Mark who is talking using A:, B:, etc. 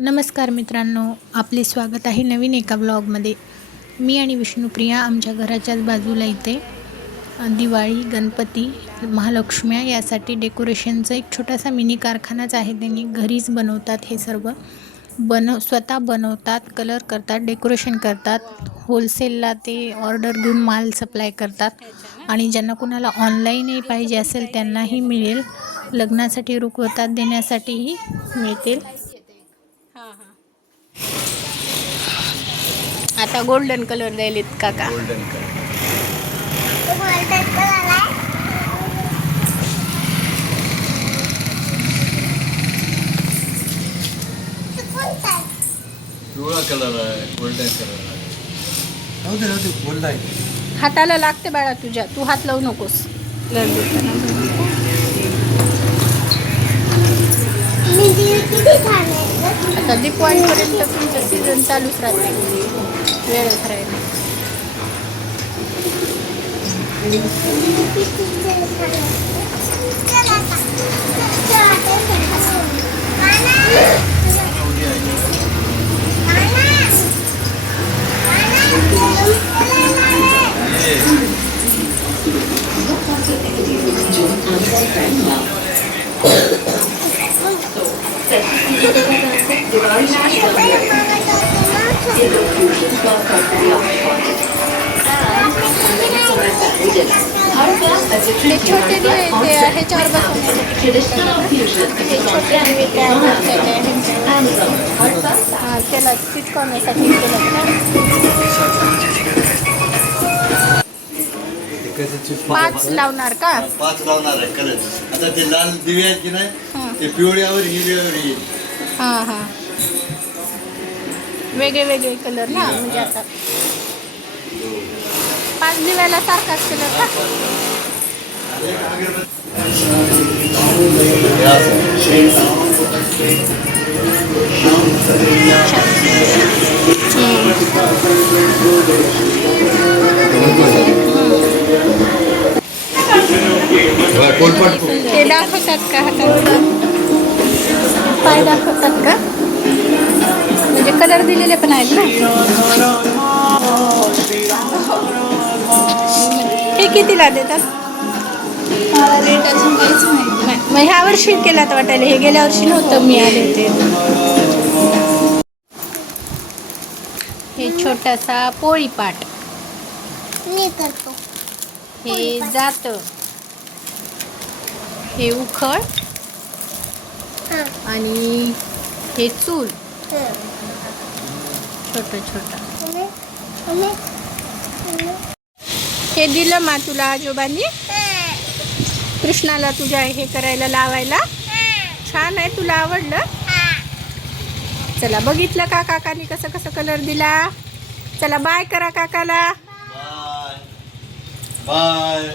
A: नमस्कार मित्रांनो आपले स्वागत आहे नवीन एका ब्लॉगमध्ये मी आणि विष्णुप्रिया आमच्या घराच्याच बाजूला इथे दिवाळी गणपती महालक्ष्म्या यासाठी डेकोरेशनचा एक छोटासा मिनी कारखानाच आहे. त्यांनी घरीच बनवतात हे सर्व. बनव स्वतः बनवतात कलर करतात डेकोरेशन करतात. होलसेलला ते ऑर्डर घेऊन माल सप्लाय करतात. आणि ज्यांना कुणाला ऑनलाईनही पाहिजे असेल त्यांनाही मिळेल. लग्नासाठी रुखवतात देण्यासाठीही मिळतील. आता गोल्डन कलर द्यायलेत काका.
B: गोल्डन कलर पिवळा कलर आहे गोल्डन कलर आहे.
C: राहू दे राहू दे बोलला
A: हाताला लागते बाळा तुझ्या तू हात लावू नकोस. कलर देताना. आता दिपवाळीपर्यंत तुमचं सीझन चालूच राहते. वेळच राहील ते छोटे छोटे ह्याच्यावर. हा त्याला चिटकवण्यासाठी पाच लावणार का
B: पाच लावणार आहे कलर आता ते लाल दिवे आहेत की. नाही ते पिवळ्यावर हिरव्यावर येईल
A: हां हां वेगळे वेगळे कलर ना म्हणजे आता. पाच दिव्याला सारखाच कलर का? ते दाखवतात का हातात पाय दाखवतात का? म्हणजे कलर दिलेले पण आहेत ना. हे कितीला देतात?
D: मला रेट अजून काहीच माहिती
A: नाही मग ह्या वर्षी केला तर वाटायला हे गेल्या वर्षी नव्हतं मी आले ते हे छोटासा पोळीपाट
D: मी करतो.
A: हे जात. हे उखळ. आणि हे चूल. छोट छोट. हे दिलं मा तुला आजोबांनी? कृष्णाला तुझ्या हे करायला लावायला? छान आहे तुला आवडलं? चला बघितलं का काकानी कसं कसं कलर दिला? चला बाय करा काकाला.
B: Bye bye